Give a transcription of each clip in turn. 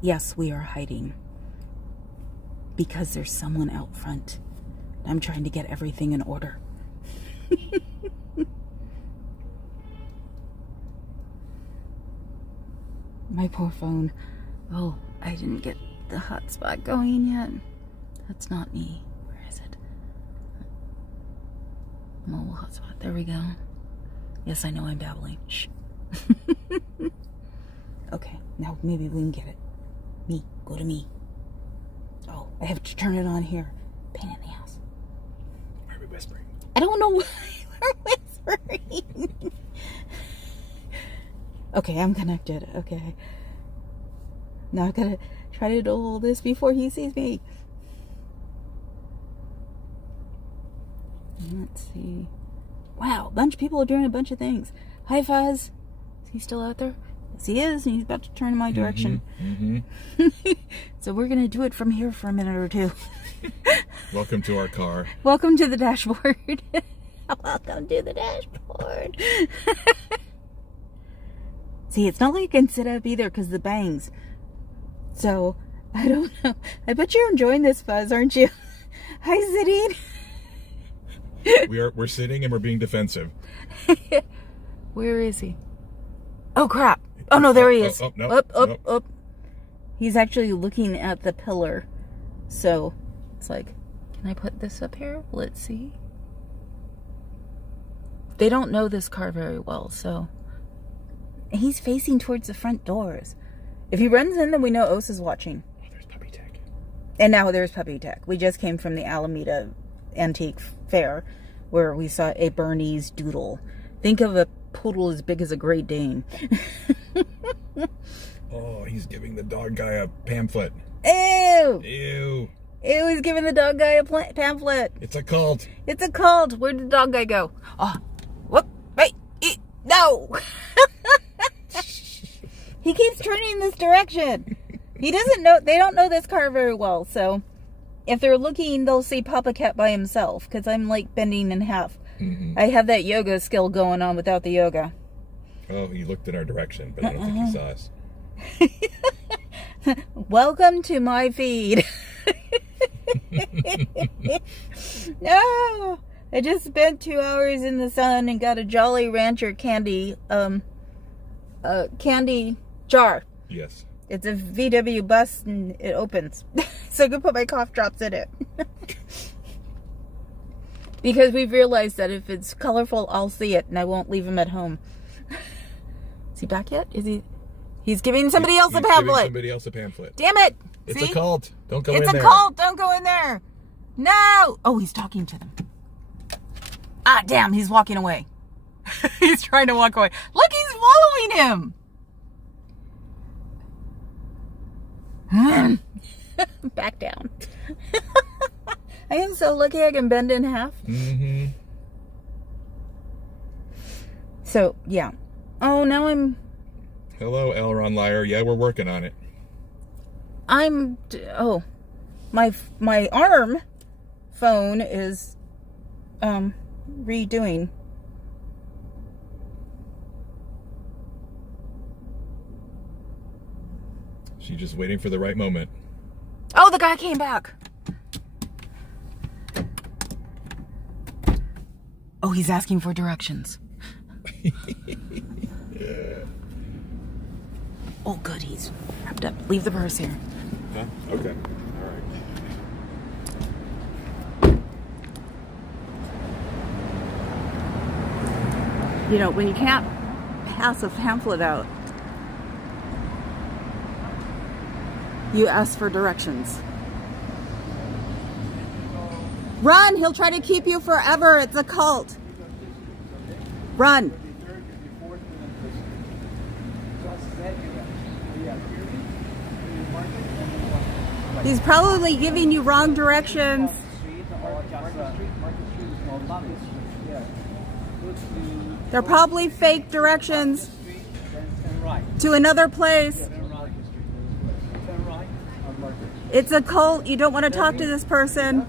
Yes, we are hiding. Because there's someone out front. I'm trying to get everything in order. My poor phone. Oh, I didn't get the hotspot going yet. That's not me. Where is it? Mobile hotspot. There we go. Yes, I know I'm babbling. Shh. Okay, now maybe we can get it. Me. Go to me. Oh, I have to turn it on here. Pain in the ass. Why are we whispering? I don't know why we're whispering. Okay, I'm connected. Okay. Now I've got to try to do all this before he sees me. Let's see. Wow, a bunch of people are doing a bunch of things. Hi, Fuzz. Is he still out there? Yes, he is, and he's about to turn in my direction. So we're going to do it from here for a minute or two. Welcome to our car. Welcome to the dashboard. Welcome to the dashboard. See, it's not like you can sit up either because the bangs. So, I don't know. I bet you're enjoying this, Fuzz, aren't you? Hi, sitting. We're sitting and we're being defensive. Where is he? Oh, crap. Oh, no, there he is. No, Up. He's actually looking at the pillar. So, it's like, can I put this up here? Let's see. They don't know this car very well, so. He's facing towards the front doors. If he runs in, then we know Os is watching. Oh, there's Puppy Tech. And now there's Puppy Tech. We just came from the Alameda Antique Fair, where we saw a Bernese Doodle. Think of a poodle as big as a Great Dane. Oh, he's giving the dog guy a pamphlet. Ew! Ew. Ew, he's giving the dog guy a pamphlet. It's a cult. It's a cult. Where did the dog guy go? Oh, whoop, wait, no! He keeps turning in this direction. He doesn't know, they don't know this car very well, so if they're looking, they'll see Papa Cat by himself, because I'm like bending in half. I have that yoga skill going on without the yoga. Oh, he looked in our direction, but I don't think he saw us. Welcome to my feed. No, I just spent 2 hours in the sun and got a Jolly Rancher candy jar. Yes. It's a VW bus and it opens. So I can put my cough drops in it. Because we've realized that if it's colorful, I'll see it and I won't leave him at home. Is he back yet? Is he? He's giving somebody else a pamphlet. Giving somebody else a pamphlet. Damn it! It's See? a cult. Don't go in there. It's a cult. Don't go in there. No! Oh, he's talking to them. Ah, damn, he's walking away. He's trying to walk away. Look, he's following him. Back down. I am so lucky I can bend in half. So, yeah. Oh, now I'm... Hello, Elron Liar. Yeah, we're working on it. Oh. My arm phone is, redoing. She's just waiting for the right moment. Oh, the guy came back. Oh, he's asking for directions. Yeah. Oh, good, he's wrapped up. Leave the purse here. Huh? Okay. All right. You know, when you can't pass a pamphlet out, you ask for directions. Run! He'll try to keep you forever. It's a cult. Run. He's probably giving you wrong directions. They're probably fake directions to another place. It's a cult. You don't want to talk to this person.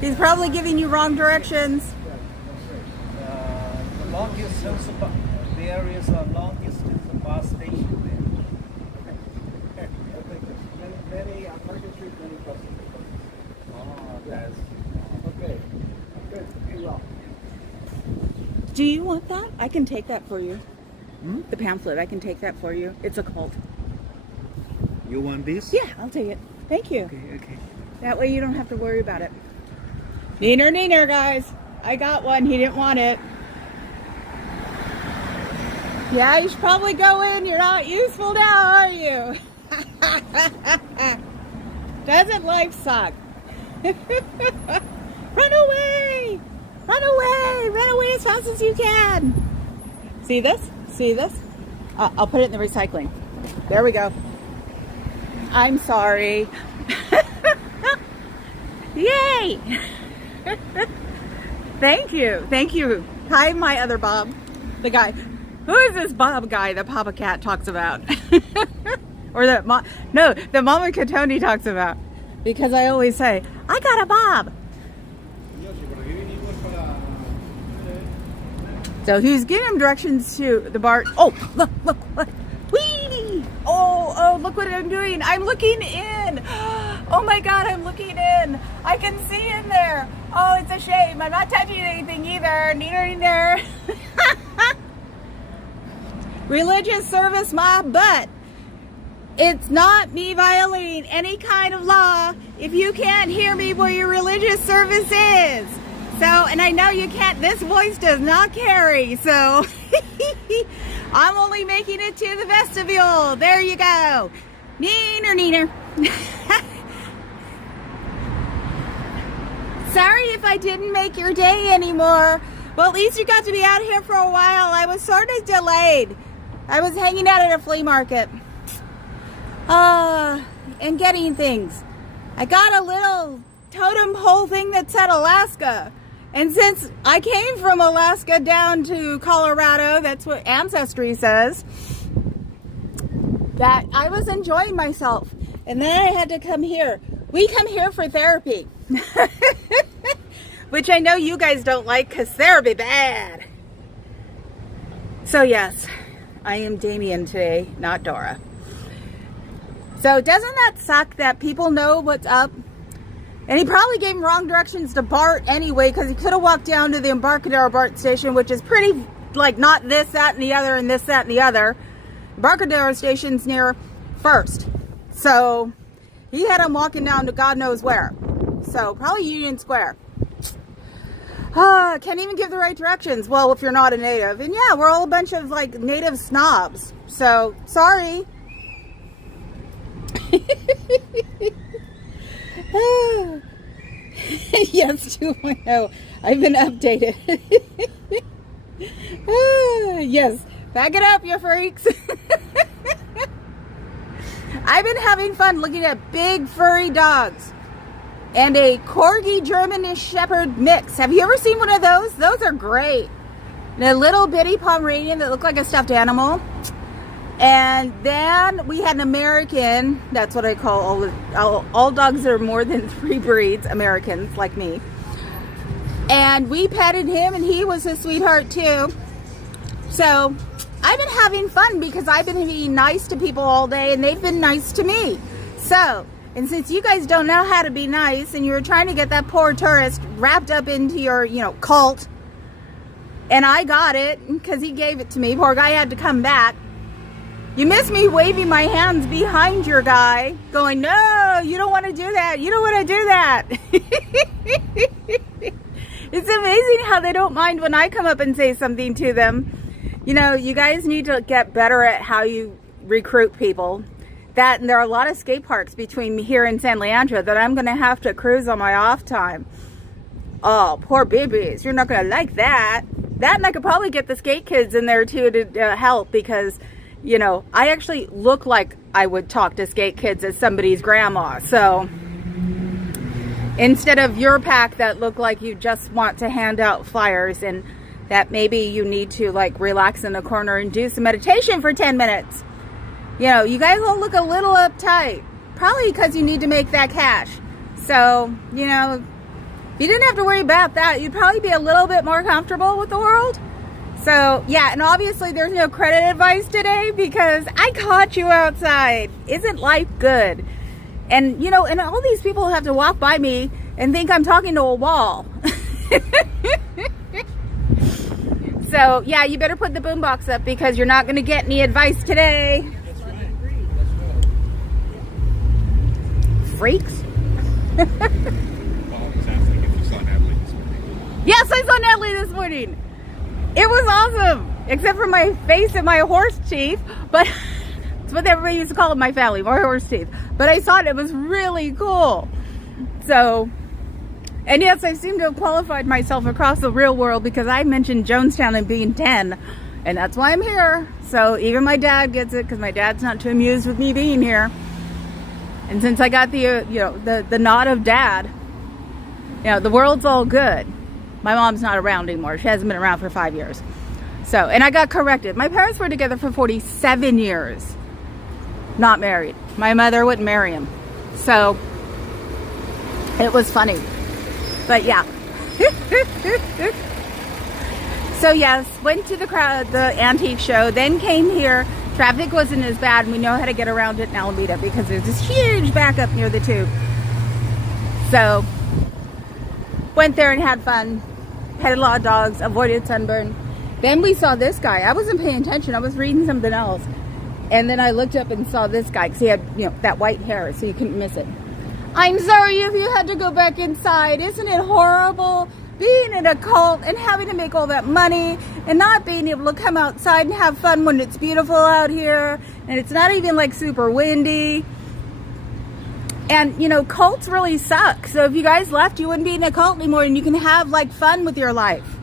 He's probably giving you wrong directions. long distance, there is a long distance bus station there. Many Market Street, many buses. Oh, that's Okay. Good. Be well. Do you want that? I can take that for you. The pamphlet, I can take that for you. It's a cult. You want this? Yeah, I'll take it. Thank you. Okay. That way you don't have to worry about it. Neener, neener, guys. I got one. He didn't want it. Yeah, you should probably go in. You're not useful now, are you? Doesn't life suck? Run away! Run away! Run away as fast as you can! See this? See this? I'll put it in the recycling. There we go. I'm sorry. Yay! Thank you. Thank you. Hi, my other Bob. The guy. Who is this Bob guy that Papa Cat talks about? Or that the Mama Katoni talks about. Because I always say, I got a Bob. So he's giving him directions to the bar. Oh, look. Whee! Oh, look what I'm doing. I'm looking in. Oh my God, I'm looking in. I can see in there. Oh, it's a shame. I'm not touching anything either. Neither. Religious service, my butt. It's not me violating any kind of law if you can't hear me where your religious service is. So, and I know you can't, this voice does not carry, so I'm only making it to the vestibule. There you go. Neener. Sorry if I didn't make your day anymore. Well, at least you got to be out here for a while. I was sort of delayed. I was hanging out at a flea market. And getting things. I got a little totem pole thing that said Alaska. And since I came from Alaska down to Colorado, that's what Ancestry says, that I was enjoying myself. And then I had to come here. We come here for therapy. Which I know you guys don't like because therapy bad. So yes, I am Damien today, not Dora. So doesn't that suck that people know what's up? And he probably gave him wrong directions to BART anyway, because he could have walked down to the Embarcadero BART station, which is pretty, like, not this, that, and the other, and this, that, and the other. Embarcadero station's near First. So he had him walking down to God knows where. So probably Union Square. Can't even give the right directions. Well, if you're not a native. And yeah, we're all a bunch of, like, native snobs. So, sorry. Yes, 2.0. I've been updated. Yes, back it up, you freaks. I've been having fun looking at big furry dogs and a Corgi German Shepherd mix. Have you ever seen one of those? Those are great. And a little bitty Pomeranian that looked like a stuffed animal. And then we had an American, that's what I call all dogs that are more than 3 breeds, Americans like me. And we petted him and he was a sweetheart too. So I've been having fun because I've been being nice to people all day and they've been nice to me. So, and since you guys don't know how to be nice and you're trying to get that poor tourist wrapped up into your, cult, and I got it because he gave it to me, poor guy had to come back. You miss me waving my hands behind your guy, going, no, you don't want to do that. You don't want to do that. It's amazing how they don't mind when I come up and say something to them. You guys need to get better at how you recruit people. And there are a lot of skate parks between here and San Leandro that I'm going to have to cruise on my off time. Oh, poor babies. You're not going to like that. That, and I could probably get the skate kids in there too to help because I actually look like I would talk to skate kids as somebody's grandma. So instead of your pack that look like you just want to hand out flyers and that maybe you need to relax in the corner and do some meditation for 10 minutes. You guys all look a little uptight. Probably because you need to make that cash. So, if you didn't have to worry about that, you'd probably be a little bit more comfortable with the world. So, yeah, and obviously there's no credit advice today because I caught you outside. Isn't life good? And, you know, and all these people have to walk by me and think I'm talking to a wall. So, yeah, you better put the boombox up because you're not going to get any advice today. Freaks. Well, it sounds like if you saw Natalie this morning. Yes, I saw Natalie this morning. It was awesome, except for my face and my horse teeth. But it's what everybody used to call it in my family, my horse teeth. But I saw it. It was really cool. So, and yes, I seem to have qualified myself across the real world because I mentioned Jonestown and being 10. And that's why I'm here. So even my dad gets it because my dad's not too amused with me being here. And since I got the, the nod of dad, the world's all good. My mom's not around anymore. She hasn't been around for 5 years. So, and I got corrected. My parents were together for 47 years. Not married. My mother wouldn't marry him. So, it was funny. But yeah. So yes, went to the antique show, then came here. Traffic wasn't as bad, and we know how to get around it in Alameda because there's this huge backup near the tube. So, went there and had fun. Had a lot of dogs, avoided sunburn. Then we saw this guy. I wasn't paying attention. I was reading something else. And then I looked up and saw this guy because he had, that white hair, so you couldn't miss it. I'm sorry if you had to go back inside. Isn't it horrible being in a cult and having to make all that money and not being able to come outside and have fun when it's beautiful out here and it's not even like super windy? And, cults really suck. So if you guys left, you wouldn't be in a cult anymore and you can have, fun with your life.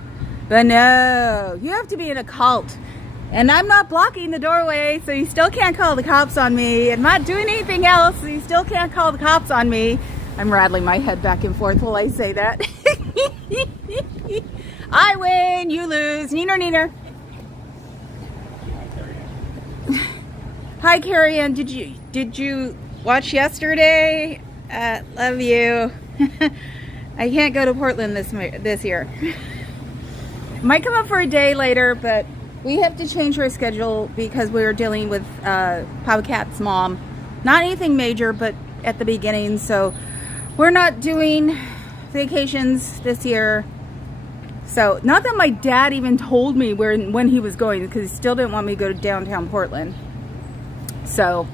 But no, you have to be in a cult. And I'm not blocking the doorway, so you still can't call the cops on me. I'm not doing anything else, so you still can't call the cops on me. I'm rattling my head back and forth while I say that. I win, you lose. Neener, neener. Hi, Carrie Ann. Did you watch yesterday? Love you. I can't go to Portland this year. Might come up for a day later, but we have to change our schedule because we're dealing with Papa Cat's mom. Not anything major, but at the beginning, so we're not doing vacations this year. So, not that my dad even told me when he was going, because he still didn't want me to go to downtown Portland. So,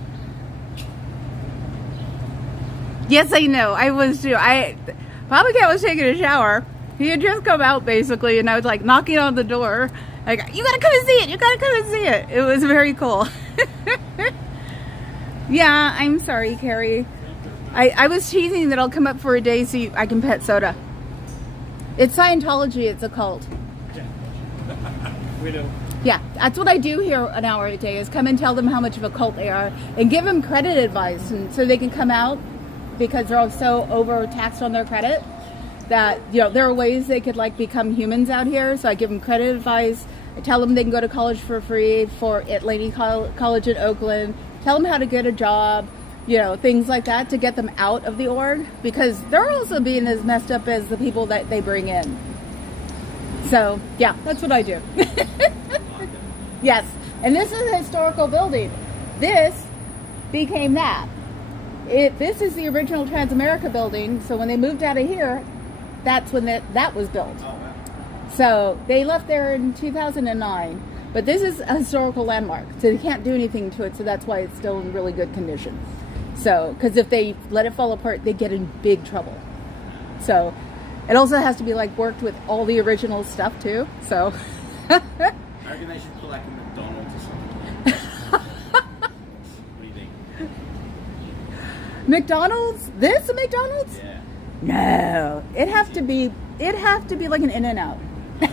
yes, I know. I was too. Papa Cat was taking a shower. He had just come out, basically, and I was, knocking on the door. Like, you gotta come and see it! You gotta come and see it! It was very cool. Yeah, I'm sorry, Carrie. I was teasing that I'll come up for a day so I can pet Soda. It's Scientology, it's a cult. We do. Yeah, that's what I do here an hour a day, is come and tell them how much of a cult they are and give them credit advice and so they can come out because they're all so overtaxed on their credit that, there are ways they could become humans out here. So I give them credit advice. I tell them they can go to college for free at Lady College in Oakland. Tell them how to get a job. Things like that to get them out of the org because they're also being as messed up as the people that they bring in. So, yeah, that's what I do. Yes, and this is a historical building. This became that. This is the original Transamerica building, so when they moved out of here, that's when that was built. So, they left there in 2009, but this is a historical landmark, so they can't do anything to it, so that's why it's still in really good condition. So, because if they let it fall apart, they get in big trouble. So, it also has to be worked with all the original stuff too. So, I reckon they should put a McDonald's or something. What do you think? McDonald's? This a McDonald's? Yeah. No, it'd have to be like an In-N-Out. So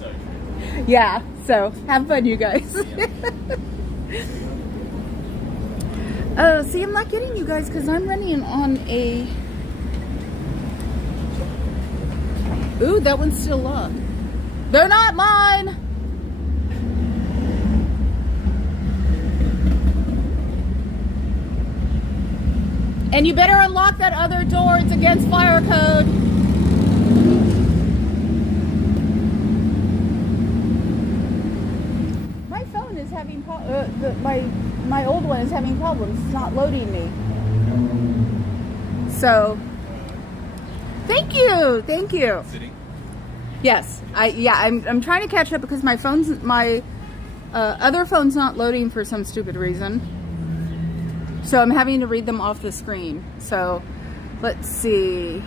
true. Yeah. So have fun, you guys. Oh, see, I'm not getting you guys because I'm running on a... Ooh, that one's still locked. They're not mine! And you better unlock that other door. It's against fire code. having problems. It's not loading me. So, thank you. Sitting. Yes, I'm trying to catch up because my other phone's not loading for some stupid reason. So I'm having to read them off the screen. So let's see.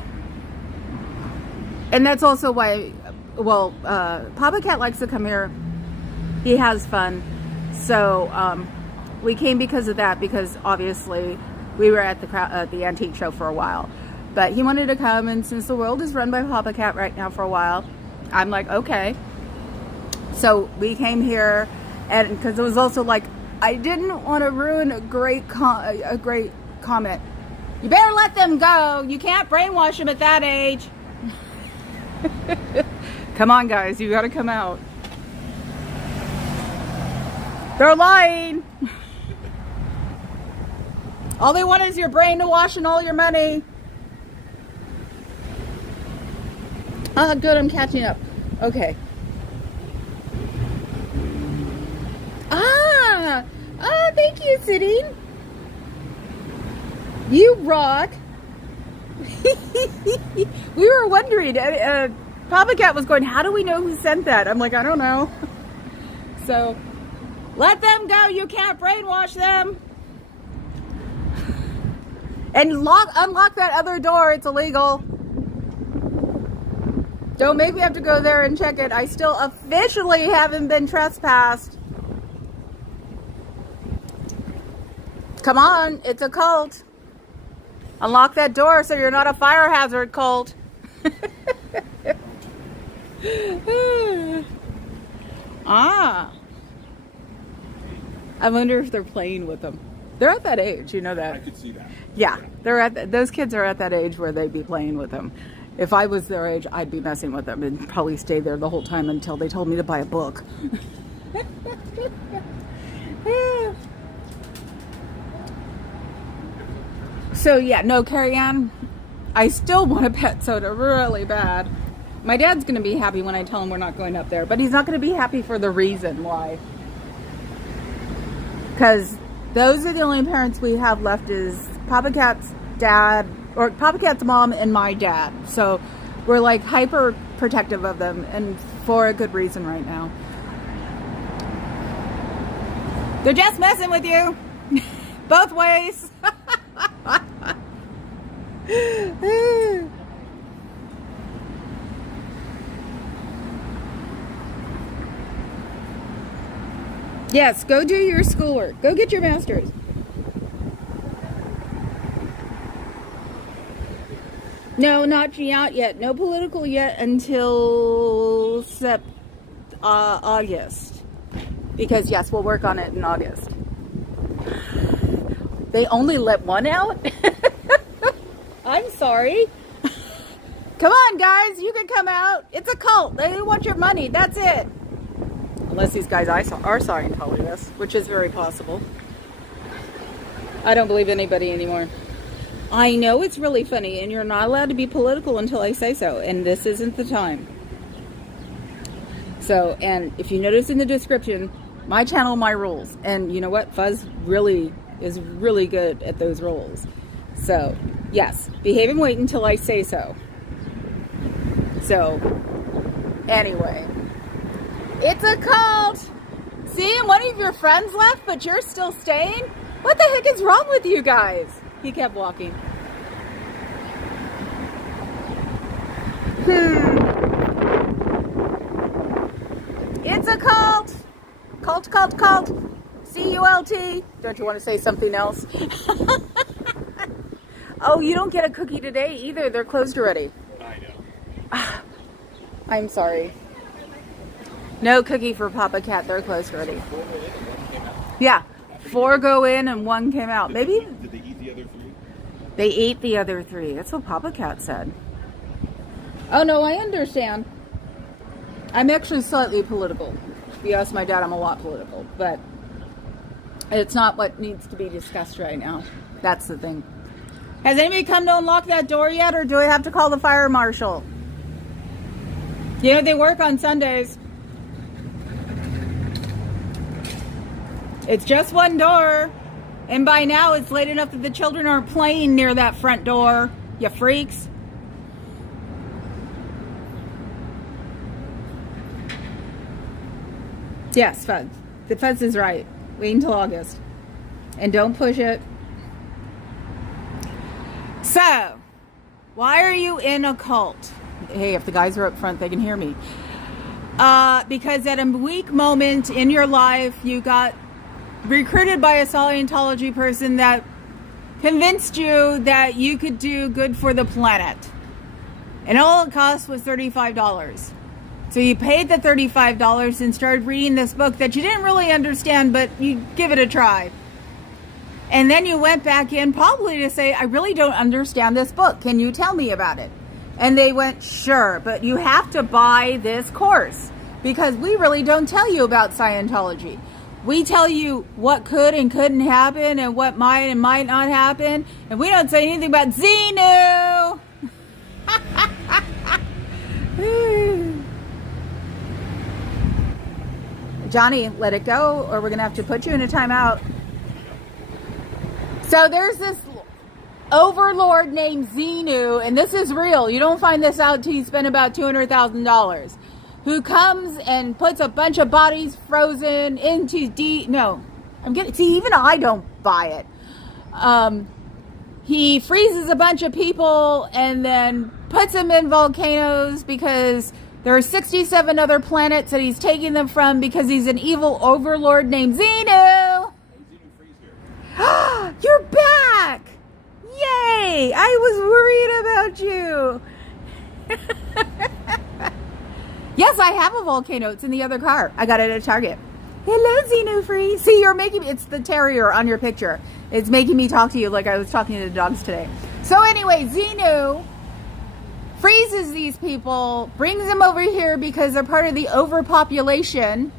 And that's also why, well, Papa Cat likes to come here. He has fun. So we came because of that, because obviously we were at the antique show for a while. But he wanted to come, and since the world is run by Papa Cat right now for a while, I'm like, okay. So we came here, and because it was also like, I didn't want to ruin a great comment. You better let them go. You can't brainwash them at that age. Come on, guys. You got to come out. They're lying. All they want is your brain to wash and all your money. Good. I'm catching up. Okay. Thank you, Sitting. You rock. We were wondering. Papa Cat was going, how do we know who sent that? I'm like, I don't know. So, let them go. You can't brainwash them. And unlock that other door. It's illegal. Don't make me have to go there and check it. I still officially haven't been trespassed. Come on, it's a cult. Unlock that door so you're not a fire hazard cult. I wonder if they're playing with them. They're at that age, you know that. I could see that. Yeah, those kids are at that age where they'd be playing with them. If I was their age, I'd be messing with them and probably stay there the whole time until they told me to buy a book. So yeah, no, Carrie Ann, I still want a pet soda really bad. My dad's going to be happy when I tell him we're not going up there, but he's not going to be happy for the reason why. Because those are the only parents we have left, is Papa Cat's dad, or Papa Cat's mom and my dad. So we're like hyper protective of them, and for a good reason right now. They're just messing with you. Both ways. Yes, go do your schoolwork. Go get your master's. No, not out yet. No political yet until August. Because yes, we'll work on it in August. They only let one out? I'm sorry. Come on, guys. You can come out. It's a cult. They want your money. That's it. Unless these guys are Scientologists, which is very possible. I don't believe anybody anymore. I know it's really funny, and you're not allowed to be political until I say so, and this isn't the time. So, and if you notice in the description, my channel, my rules. And you know what? Fuzz really is really good at those rules. So, yes, behave and wait until I say so. So, anyway. It's a cult! See, one of your friends left, but you're still staying? What the heck is wrong with you guys? He kept walking. It's a cult! Cult, cult, cult. C-U-L-T. Don't you want to say something else? Oh, you don't get a cookie today either. They're closed already. I know. I'm sorry. No cookie for Papa Cat. They're closed already. Yeah. 4 go in and 1 came out. Maybe. Did they eat the other 3? They ate the other 3. That's what Papa Cat said. Oh, no, I understand. I'm actually slightly political. If you ask my dad, I'm a lot political. But it's not what needs to be discussed right now. That's the thing. Has anybody come to unlock that door yet? Or do I have to call the fire marshal? You know, they work on Sundays. It's just 1 door. And by now, it's late enough that the children aren't playing near that front door. You freaks. Yes, Fuzz. The Fuzz is right. Wait until August. And don't push it. So, why are you in a cult? Hey, if the guys are up front, they can hear me. Because at a weak moment in your life, you got recruited by a Scientology person that convinced you that you could do good for the planet. And all it cost was $35. So you paid the $35 and started reading this book that you didn't really understand, but you give it a try. And then you went back in probably to say, I really don't understand this book. Can you tell me about it? And they went, sure, but you have to buy this course because we really don't tell you about Scientology. We tell you what could and couldn't happen and what might and might not happen. And we don't say anything about Xenu. Johnny, let it go or we're going to have to put you in a timeout. So there's this overlord named Xenu, and this is real. You don't find this out till you spend about $200,000. Who comes and puts a bunch of bodies frozen into even I don't buy it. He freezes a bunch of people and then puts them in volcanoes because there are 67 other planets that he's taking them from because he's an evil overlord named Xenu. You're back! Yay! I was worried about you. Yes, I have a volcano. It's in the other car. I got it at Target. Hello, Xenu Free. See, it's the terrier on your picture. It's making me talk to you like I was talking to the dogs today. So anyway, Xenu freezes these people, brings them over here because they're part of the overpopulation,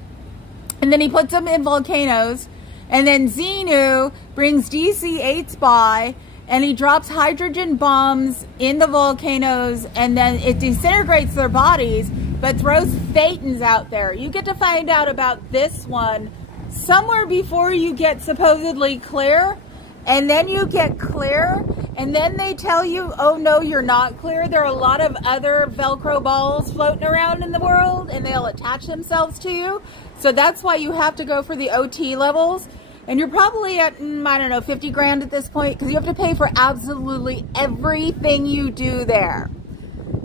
and then he puts them in volcanoes. And then Xenu brings DC-8s by, and he drops hydrogen bombs in the volcanoes, and then it disintegrates their bodies, but throws thetans out there. You get to find out about this one somewhere before you get supposedly clear, and then you get clear, and then they tell you, oh no, you're not clear. There are a lot of other Velcro balls floating around in the world, and they'll attach themselves to you. So that's why you have to go for the OT levels. And you're probably at, I don't know, 50 grand at this point because you have to pay for absolutely everything you do there.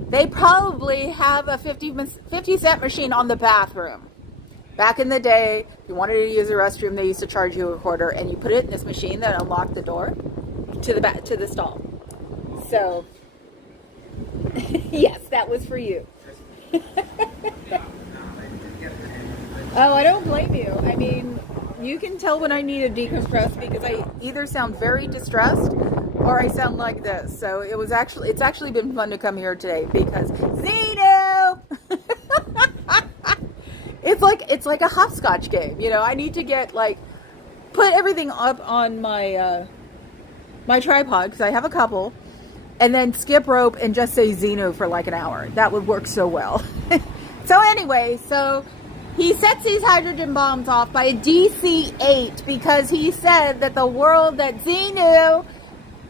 They probably have a 50-cent machine on the bathroom. Back in the day, if you wanted to use a restroom, they used to charge you a quarter, and you put it in this machine that unlocked the door to the stall. So, yes, that was for you. Oh, I don't blame you. I mean, you can tell when I need to decompress because I either sound very distressed or I sound like this. So it's actually been fun to come here today because Xenu! It's like a hopscotch game. You know, I need to put everything up on my my tripod because I have a couple, and then skip rope and just say Xenu for like an hour. That would work so well. So anyway, he sets these hydrogen bombs off by a DC-8 because he said that the world that Xenu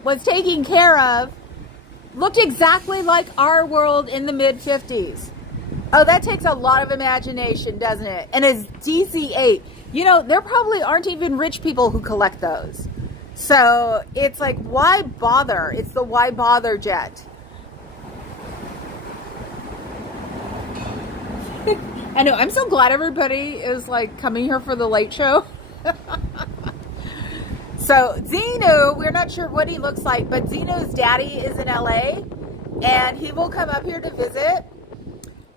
was taking care of looked exactly like our world in the mid-50s. Oh, that takes a lot of imagination, doesn't it? And it's DC-8. You know, there probably aren't even rich people who collect those. So it's like, why bother? It's the why bother jet. I know, I'm so glad everybody is like coming here for the late show. So Xenu, we're not sure what he looks like, but Xenu's daddy is in LA and he will come up here to visit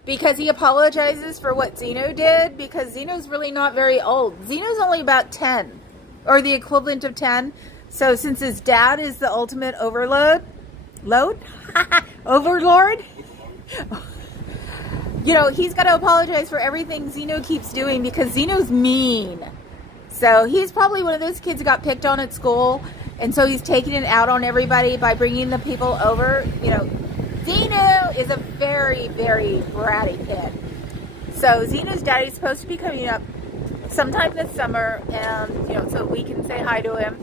because he apologizes for what Xenu did because Xenu's really not very old. Xenu's only about 10 or the equivalent of 10. So since his dad is the ultimate overlord, you know, he's got to apologize for everything Xenu keeps doing because Xenu's mean. So he's probably one of those kids who got picked on at school, and so he's taking it out on everybody by bringing the people over. You know, Xenu is a very, very bratty kid. So Xenu's daddy's supposed to be coming up sometime this summer, and so we can say hi to him.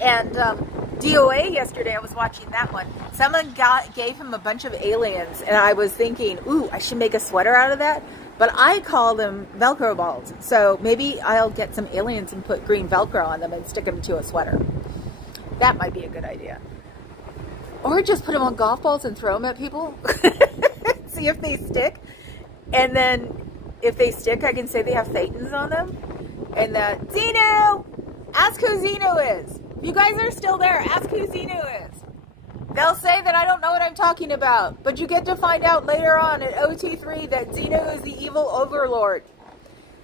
And DOA yesterday, I was watching that one. Someone gave him a bunch of aliens, and I was thinking, ooh, I should make a sweater out of that. But I call them Velcro balls, so maybe I'll get some aliens and put green Velcro on them and stick them to a sweater. That might be a good idea. Or just put them on golf balls and throw them at people. See if they stick. And then if they stick, I can say they have thetans on them. And that, Xenu! Ask who Xenu is. If you guys are still there, ask who Xenu is. They'll say that I don't know what I'm talking about. But you get to find out later on at OT3 that Xenu is the evil overlord.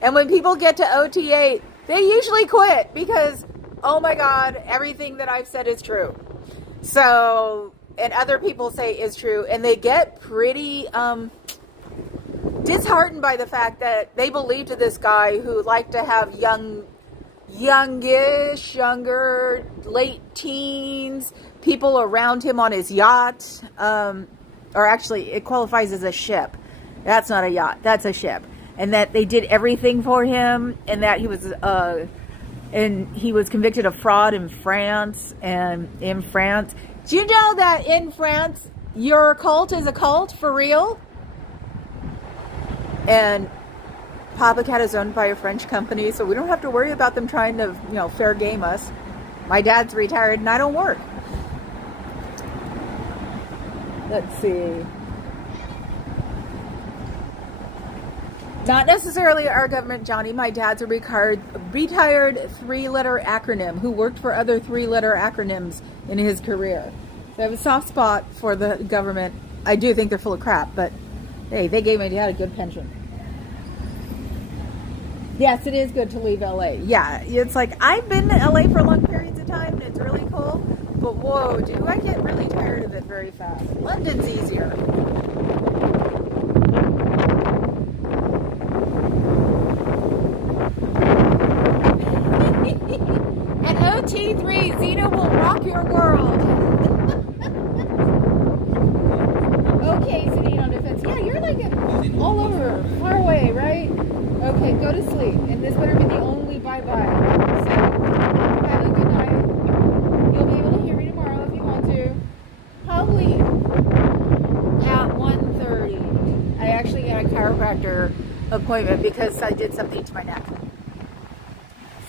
And when people get to OT8, they usually quit because, oh my God, everything that I've said is true. So, and other people say is true. And they get pretty disheartened by the fact that they believed this guy who liked to have younger, late teens, people around him on his yacht. Or actually, it qualifies as a ship. That's not a yacht. That's a ship. And that they did everything for him, and that he was convicted of fraud in France. And in France, do you know that in France your cult is a cult for real? And Papa Cat is owned by a French company, so we don't have to worry about them trying to, fair game us. My dad's retired and I don't work. Let's see. Not necessarily our government, Johnny. My dad's a retired 3-letter acronym who worked for other 3-letter acronyms in his career. So I have a soft spot for the government. I do think they're full of crap, but hey, they gave my dad a good pension. Yes, it is good to leave LA. Yeah, it's like I've been to LA for long periods of time and it's really cool. But whoa, dude, I get really tired of it very fast. London's easier. At OT3, Xena will rock your world. Okay, sitting on defense. Yeah, you're like all over, far away, right? Okay, go to sleep. And this better be the only bye-bye. So, have a good night. You'll be able to hear me tomorrow if you want to. Probably at 1:30. I actually got a chiropractor appointment because I did something to my neck.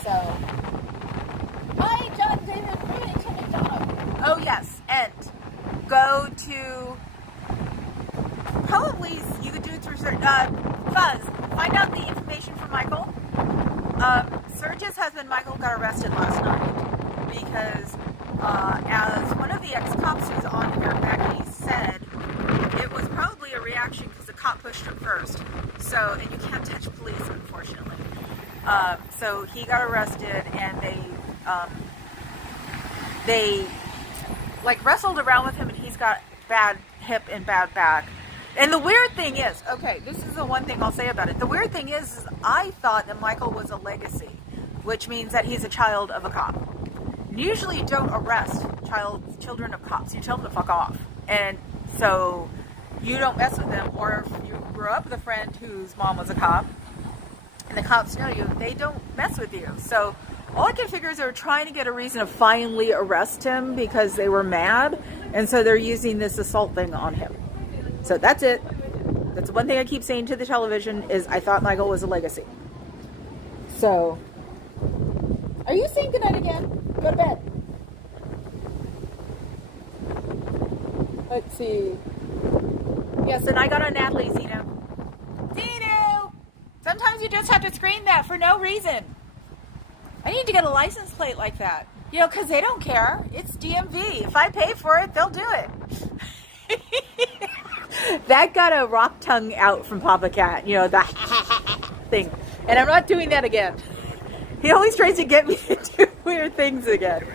So, hi, John David, Remington dog. Oh, yes, and go to, probably, you could do it through, Fuzz, find out the information from Michael. Serge's husband, Michael, got arrested last night because, as one of the ex-cops who's on here, Becky, said, it was probably a reaction because the cop pushed him first. So, and you can't touch police, unfortunately. So he got arrested, and they like wrestled around with him, and he's got bad hip and bad back. And the weird thing is, okay, this is the one thing I'll say about it. The weird thing is I thought that Michael was a legacy, which means that he's a child of a cop. Usually you don't arrest children of cops. You tell them to fuck off. And so you don't mess with them. Or if you grew up with a friend whose mom was a cop, and the cops know you, they don't mess with you. So all I can figure is they were trying to get a reason to finally arrest him because they were mad. And so they're using this assault thing on him. So that's it. That's one thing I keep saying to the television is I thought Michael was a legacy. So, are you saying goodnight again? Go to bed. Let's see. Yes, and I got on Natalie, Xenu. Xenu! Sometimes you just have to scream that for no reason. I need to get a license plate like that. Because they don't care. It's DMV. If I pay for it, they'll do it. That got a rock tongue out from Papa Cat. The thing. And I'm not doing that again. He always tries to get me to do weird things again.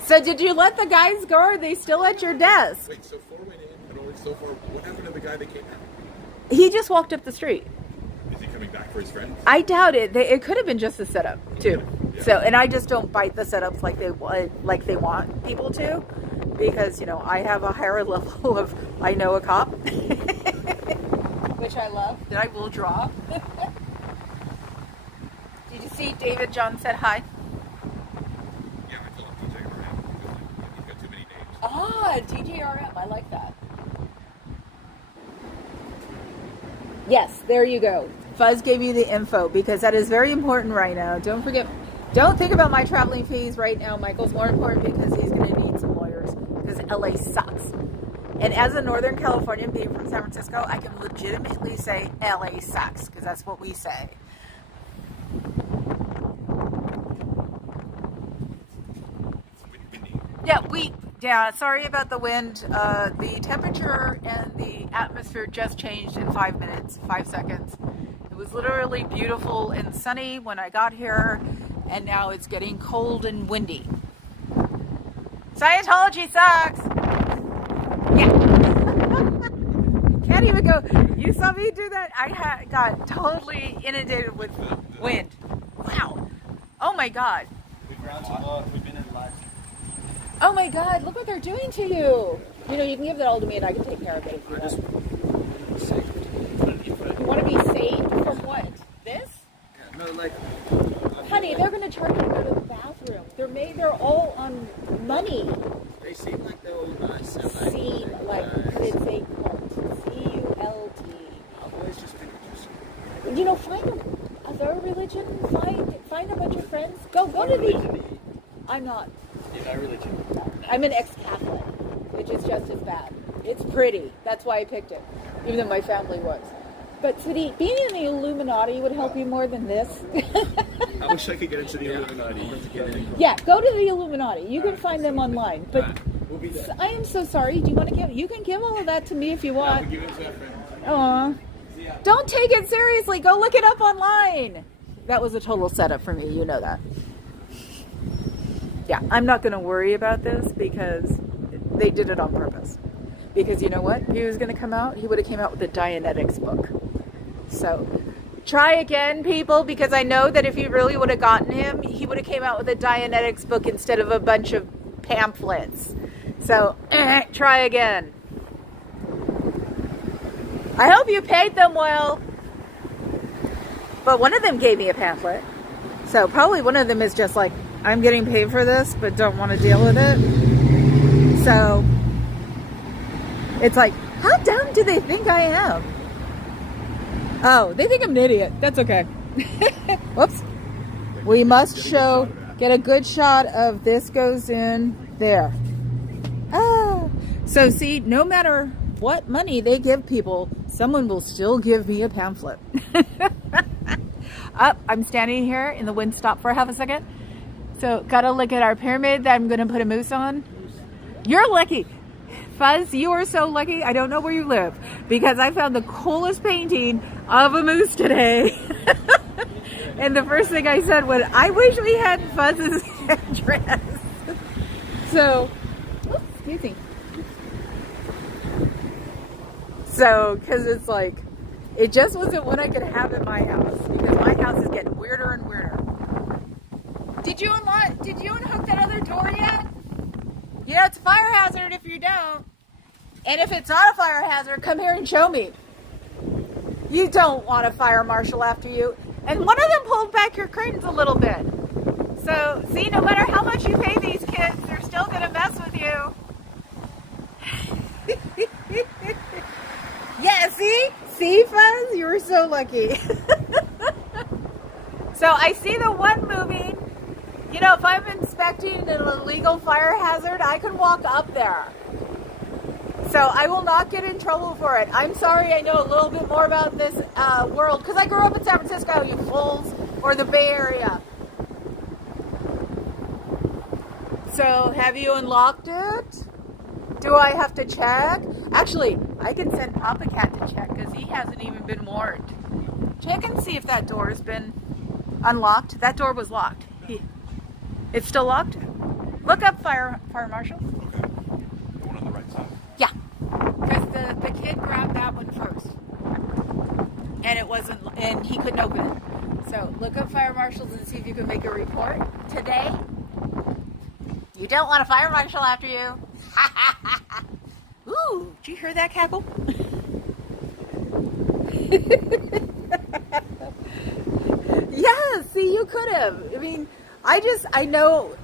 So did you let the guys go, or are they still at your desk? Wait, so 4 went in, and only so far, what happened to the guy that came out? He just walked up the street. Is he coming back for his friends? I doubt it. It could have been just a setup, too. Yeah. So, and I just don't bite the setups like they want people to. Because, I have a higher level of, I know a cop. Which I love. That I will draw. Did you see David John said hi? Yeah, I call him DJ around because he's got too many names. Ah, TJRM. I like that. Yes, there you go. Fuzz gave you the info because that is very important right now. Don't forget, don't think about my traveling fees right now. Michael's more important because he's going to need some lawyers because LA sucks. And as a Northern Californian being from San Francisco, I can legitimately say LA sucks because that's what we say. Yeah, sorry about the wind. The temperature and the atmosphere just changed in 5 minutes, 5 seconds. It was literally beautiful and sunny when I got here, and now it's getting cold and windy. Scientology sucks! Yeah. Can't even go. You saw me do that? I got totally inundated with wind. Wow. Oh my God. We've run to walk. We've been in life. Oh my God, look what they're doing to you. You know, you can give that all to me and I can take care of it if you want. You want to be saved from what? This? Yeah, no, like. Honey, they're going to charge you to go to the bathroom. They're all on money. They seem like they're all nice. Seem like it's a cult. C-U-L-T. I've always just been interested. You know, find another religion. Find a bunch of friends. Go to the... I'm not. You're no religion. I'm an ex-Catholic, which is just as bad. It's pretty. That's why I picked it, even though my family was. But being in the Illuminati would help you more than this. I wish I could get into the Illuminati. Yeah, go to the Illuminati. You can find them online. But We'll be there. I am so sorry. Do you want to give? You can give all of that to me if you want. Give it to our friends. Aw. Don't take it seriously. Go look it up online. That was a total setup for me. You know that. Yeah, I'm not going to worry about this because they did it on purpose. Because you know what? If he was going to come out, he would have came out with a Dianetics book. So try again, people, because I know that if you really would have gotten him, he would have came out with a Dianetics book instead of a bunch of pamphlets. So try again. I hope you paid them well. But one of them gave me a pamphlet. So probably one of them is just like, I'm getting paid for this, but don't want to deal with it. So it's like, how dumb do they think I am? Oh, they think I'm an idiot. That's okay. Whoops. We must get a good shot of this goes in there. Ah. So see, no matter what money they give people, someone will still give me a pamphlet. I'm standing here in the wind stop for half a second. So gotta look at our pyramid that I'm gonna put a moose on. You're lucky. Fuzz, you are so lucky. I don't know where you live because I found the coolest painting of a moose today. And the first thing I said was, I wish we had Fuzz's address. So, oops, excuse me. So, because it's like, it just wasn't what I could have in my house because my house is getting weirder and weirder. Did you unhook that other door yet? You know, it's a fire hazard if you don't. And if it's not a fire hazard, come here and show me. You don't want a fire marshal after you. And one of them pulled back your curtains a little bit. So, see, no matter how much you pay these kids, they're still going to mess with you. Yeah, see? See, Fuzz? You were so lucky. So, I see the one moving. You know, if I'm inspecting an illegal fire hazard, I can walk up there. So I will not get in trouble for it. I'm sorry I know a little bit more about this world because I grew up in San Francisco, you fools, or the Bay Area. So have you unlocked it? Do I have to check? Actually, I can send Papa Cat to check because he hasn't even been warned. Check and see if that door has been unlocked. That door was locked. It's still locked? Look up fire marshal. Okay. The one on the right side. Yeah, because the kid grabbed that one first, and it wasn't, and he couldn't open it. So look up fire marshals and see if you can make a report today. You don't want a fire marshal after you. Ooh, did you hear that cackle? Yeah, see, you could have. I mean, I know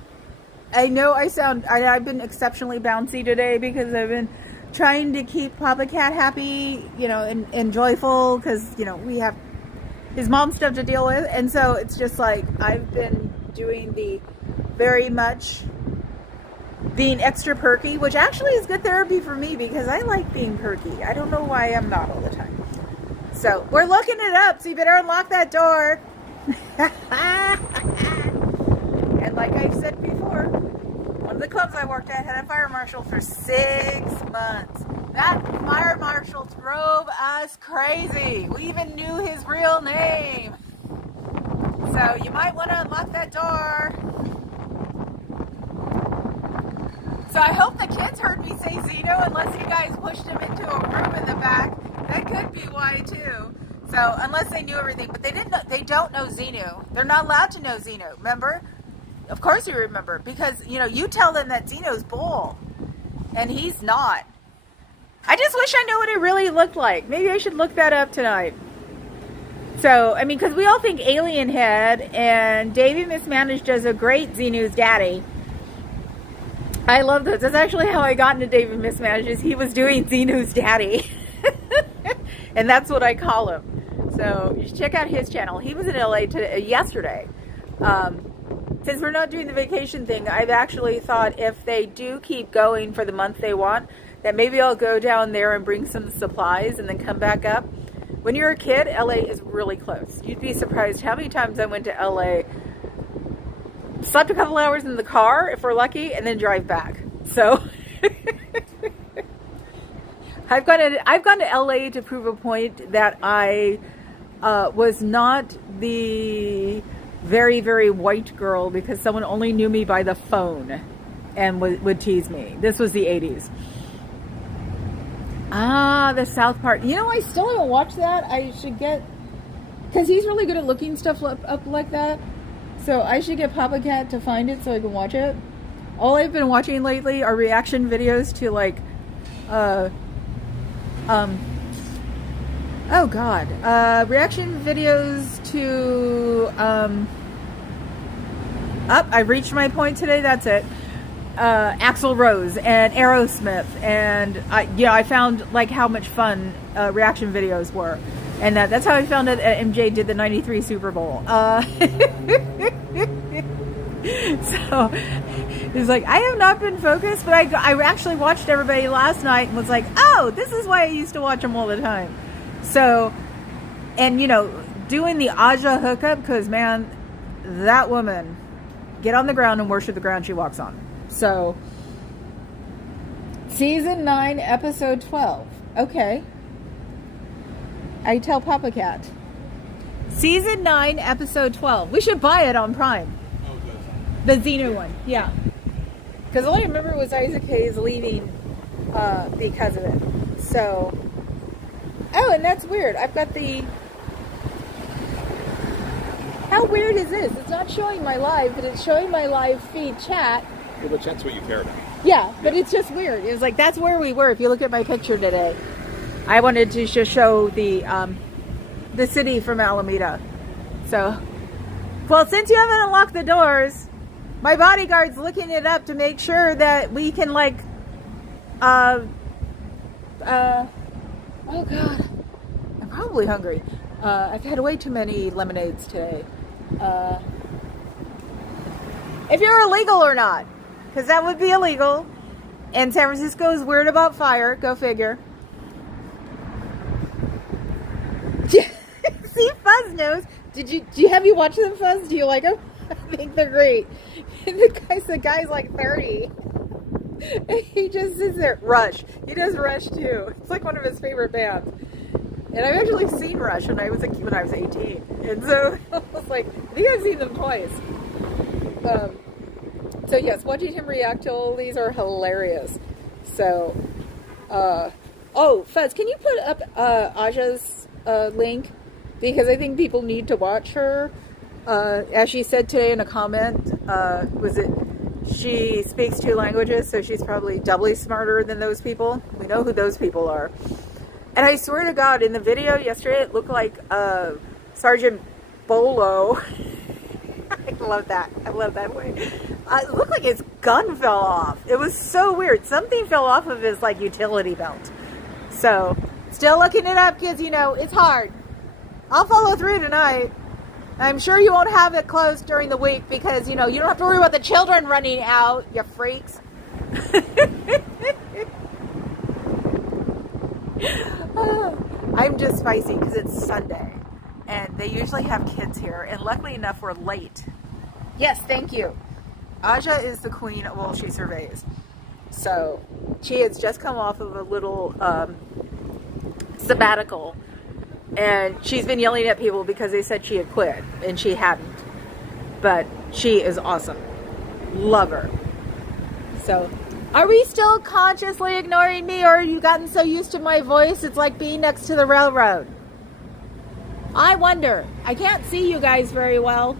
I've been exceptionally bouncy today because I've been trying to keep Papa Cat happy, you know, and joyful because, you know, we have his mom stuff to deal with. And so it's just like I've been doing the very much being extra perky, which actually is good therapy for me because I like being perky. I don't know why I'm not all the time. So we're looking it up, so you better unlock that door. And like I've said before, one of the clubs I worked at had a fire marshal for 6 months. That fire marshal drove us crazy. We even knew his real name. So you might want to unlock that door. So I hope the kids heard me say Zeno, unless you guys pushed him into a room in the back. That could be why too. So unless they knew everything, but they don't know Zeno. They're not allowed to know Zeno. Remember? Of course you remember, because you know you tell them that Zeno's bull, and he's not. I just wish I knew what it really looked like. Maybe I should look that up tonight. So I mean, because we all think Alien Head, and Davey Mismanaged does a great Xenu's daddy. I love those. That's actually how I got into David Mismanages. He was doing Xenu's daddy. And that's what I call him. So you should check out his channel. He was in LA yesterday. Since we're not doing the vacation thing, I've actually thought if they do keep going for the month they want, that maybe I'll go down there and bring some supplies and then come back up. When you're a kid, LA is really close. You'd be surprised how many times I went to LA, slept a couple hours in the car if we're lucky, and then drive back. So I've gone to LA to prove a point that I was not the very, very white girl because someone only knew me by the phone and would tease me. This was the 80s. Ah, the South part. You know, I still haven't watched that. I should get, because he's really good at looking stuff up like that. So I should get Papa Cat to find it so I can watch it. All I've been watching lately are reaction videos to like, oh God, reaction videos to, I've reached my point today, that's it. Axl Rose and Aerosmith, and I found like how much fun reaction videos were, and that's how I found it. MJ did the '93 Super Bowl. So it's like I have not been focused, but I actually watched everybody last night and was like, oh, this is why I used to watch them all the time. So, and you know, doing the Aja hookup, because man, that woman, get on the ground and worship the ground she walks on. So, season 9, episode 12. Okay. I tell Papa Cat. Season 9, episode 12. We should buy it on Prime. Oh, good. The Xenu one, yeah. Because all I remember was Isaac Hayes leaving because of it. So, oh, and that's weird. I've got the... How weird is this? It's not showing my live, but it's showing my live feed chat. Well, but that's what you care about. Yeah, but it's just weird. It was like, that's where we were. If you look at my picture today, I wanted to just show the city from Alameda. So, well, since you haven't unlocked the doors, my bodyguard's looking it up to make sure that we can like, oh God, I'm probably hungry. I've had way too many lemonades today. If you're illegal or not. Because that would be illegal. And San Francisco is weird about fire. Go figure. See, Fuzz knows. Have you watched them, Fuzz? Do you like them? I think they're great. And the guy's like 30. And he just sits there. Rush. He does Rush too. It's like one of his favorite bands. And I've actually seen Rush when I was 18. And so I was like, I think I've seen them twice. So yes, watching him react to all these are hilarious. So, oh, Fuzz, can you put up Aja's link? Because I think people need to watch her. As she said today in a comment, she speaks 2 languages, so she's probably doubly smarter than those people. We know who those people are. And I swear to God, in the video yesterday, it looked like Sergeant Bolo. I love that. I love that way. It looked like his gun fell off. It was so weird. Something fell off of his like utility belt. So, still looking it up, kids. You know, it's hard. I'll follow through tonight. I'm sure you won't have it closed during the week because, you know, you don't have to worry about the children running out, you freaks. I'm just spicy because it's Sunday and they usually have kids here, and luckily enough we're late. Yes, thank you. Aja is the queen of all she surveys. So she has just come off of a little sabbatical, and she's been yelling at people because they said she had quit, and she hadn't. But she is awesome. Love her. So, are we still consciously ignoring me, or have you gotten so used to my voice it's like being next to the railroad? I wonder. I can't see you guys very well.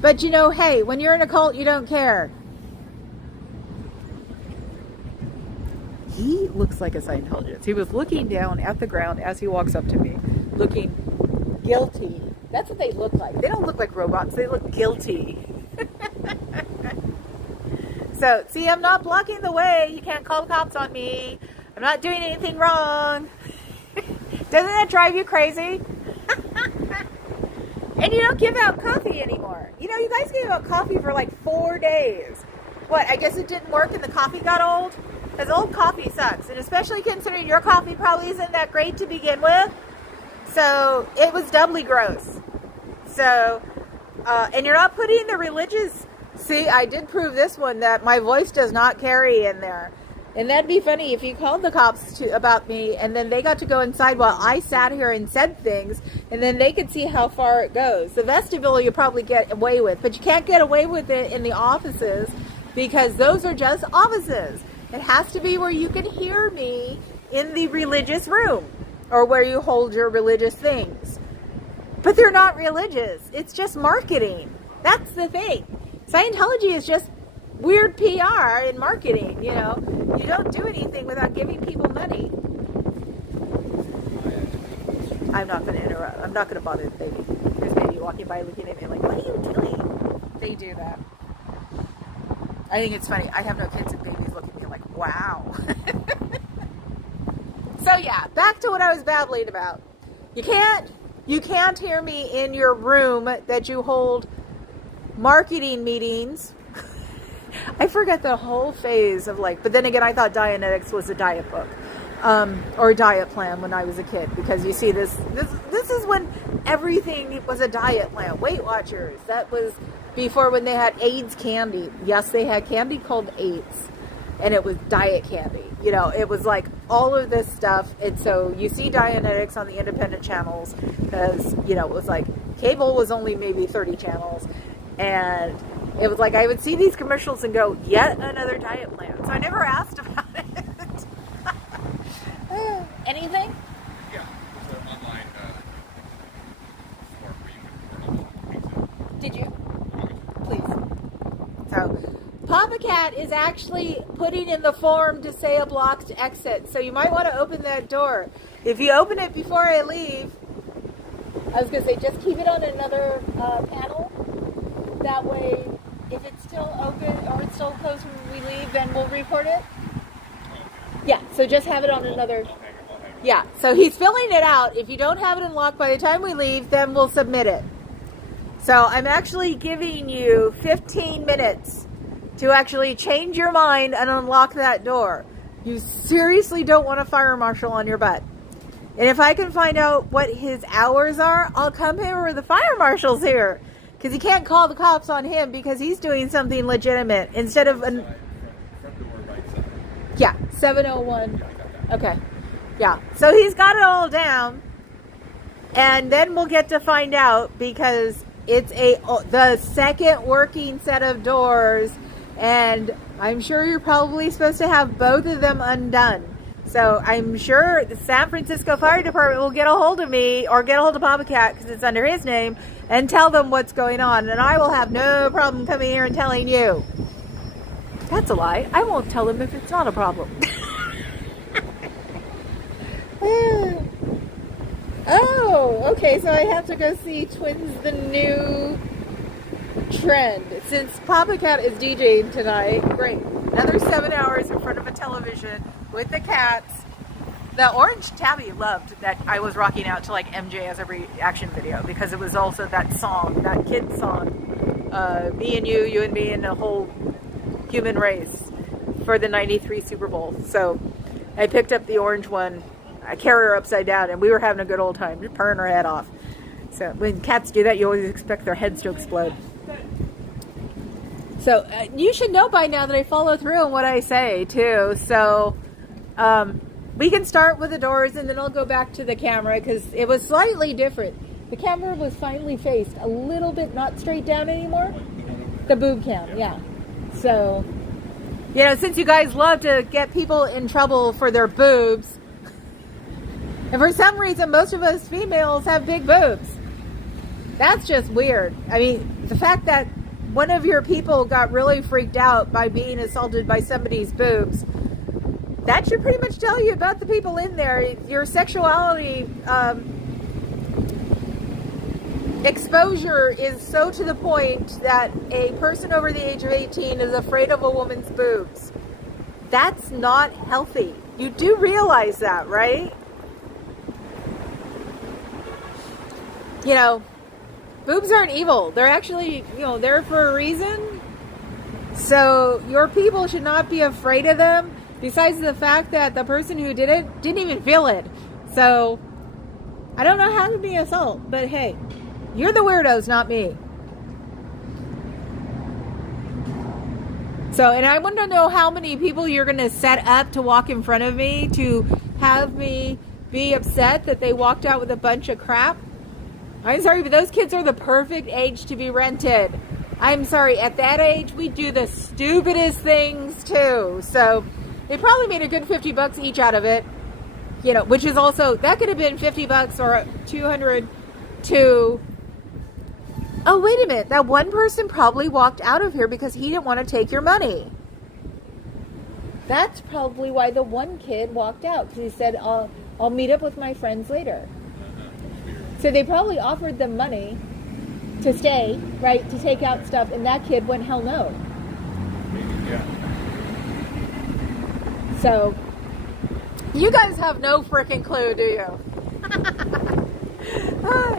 But you know, hey, when you're in a cult, you don't care. He looks like a Scientologist. He was looking down at the ground as he walks up to me, looking guilty. That's what they look like. They don't look like robots. They look guilty. So, see, I'm not blocking the way. You can't call the cops on me. I'm not doing anything wrong. Doesn't that drive you crazy? And you don't give out coffee anymore. You know, you guys gave out coffee for like 4 days. What, I guess it didn't work and the coffee got old? Because old coffee sucks. And especially considering your coffee probably isn't that great to begin with. So, it was doubly gross. So, and you're not putting the religious... See, I did prove this one that my voice does not carry in there. And that'd be funny if you called the cops about me and then they got to go inside while I sat here and said things, and then they could see how far it goes. The vestibule you probably get away with, but you can't get away with it in the offices because those are just offices. It has to be where you can hear me in the religious room or where you hold your religious things. But they're not religious. It's just marketing. That's the thing. Scientology is just weird PR and marketing, you know. You don't do anything without giving people money. I'm not going to interrupt. I'm not going to bother the baby. There's baby walking by looking at me like, what are you doing? They do that. I think it's funny. I have no kids and babies look at me like, wow. So yeah, back to what I was babbling about. You can't hear me in your room that you hold marketing meetings. I forget the whole phase of like, but then again, I thought Dianetics was a diet book, or a diet plan when I was a kid, because you see this is when everything was a diet plan. Weight Watchers, that was before when they had AIDS candy. Yes, they had candy called AIDS, and it was diet candy. You know, it was like all of this stuff. And so you see Dianetics on the independent channels because, you know, it was like cable was only maybe 30 channels. And it was like I would see these commercials and go, yet another diet plan. So I never asked about it. Anything? Yeah, there's an online form where you can order pizza. Did you? Please. So Papa Cat is actually putting in the form to say a blocked exit. So you might want to open that door. If you open it before I leave, I was going to say just keep it on another panel. That way, if it's still open or it's still closed when we leave, then we'll report it. Yeah, so just have it on another. Yeah, so he's filling it out. If you don't have it unlocked by the time we leave, then we'll submit it. So I'm actually giving you 15 minutes to actually change your mind and unlock that door. You seriously don't want a fire marshal on your butt. And if I can find out what his hours are, I'll come here where the fire marshal's here. Because you can't call the cops on him because he's doing something legitimate instead of Front door, right side. yeah, 701. Okay. Yeah. So he's got it all down. And then we'll get to find out because it's the second working set of doors, and I'm sure you're probably supposed to have both of them undone. So I'm sure the San Francisco Fire Department will get a hold of me or get a hold of Papa Cat because it's under his name and tell them what's going on. And I will have no problem coming here and telling you. That's a lie. I won't tell them if it's not a problem. Oh, okay. So I have to go see Twins the New trend. Since Papa Cat is DJing tonight, great. Another 7 hours in front of a television with the cats. The orange tabby loved that I was rocking out to like MJ as a reaction video because it was also that song, that kid song, me and you and me and the whole human race for the '93 Super Bowl. So I picked up the orange one. I carry her upside down and we were having a good old time, just purring her head off. So when cats do that, you always expect their heads to explode. So you should know by now that I follow through on what I say too. So we can start with the doors and then I'll go back to the camera because it was slightly different. The camera was finally faced a little bit, not straight down anymore. The boob cam, yeah. So, you know, since you guys love to get people in trouble for their boobs, and for some reason most of us females have big boobs. That's just weird. I mean, the fact that one of your people got really freaked out by being assaulted by somebody's boobs, that should pretty much tell you about the people in there. Your sexuality exposure is so to the point that a person over the age of 18 is afraid of a woman's boobs. That's not healthy. You do realize that, right? You know, boobs aren't evil. They're actually, you know, there for a reason. So your people should not be afraid of them. Besides the fact that the person who did it didn't even feel it. So, I don't know how to be assault, but hey, you're the weirdos, not me. So, and I want to know how many people you're going to set up to walk in front of me to have me be upset that they walked out with a bunch of crap. I'm sorry, but those kids are the perfect age to be rented. I'm sorry, at that age, we do the stupidest things too. So, they probably made a good $50 each out of it, you know, which is also, that could have been $50 or 200 to, oh, wait a minute. That one person probably walked out of here because he didn't want to take your money. That's probably why the one kid walked out, because he said, I'll meet up with my friends later. So they probably offered them money to stay, right, to take out stuff, and that kid went, hell no. Yeah. So, you guys have no freaking clue, do you?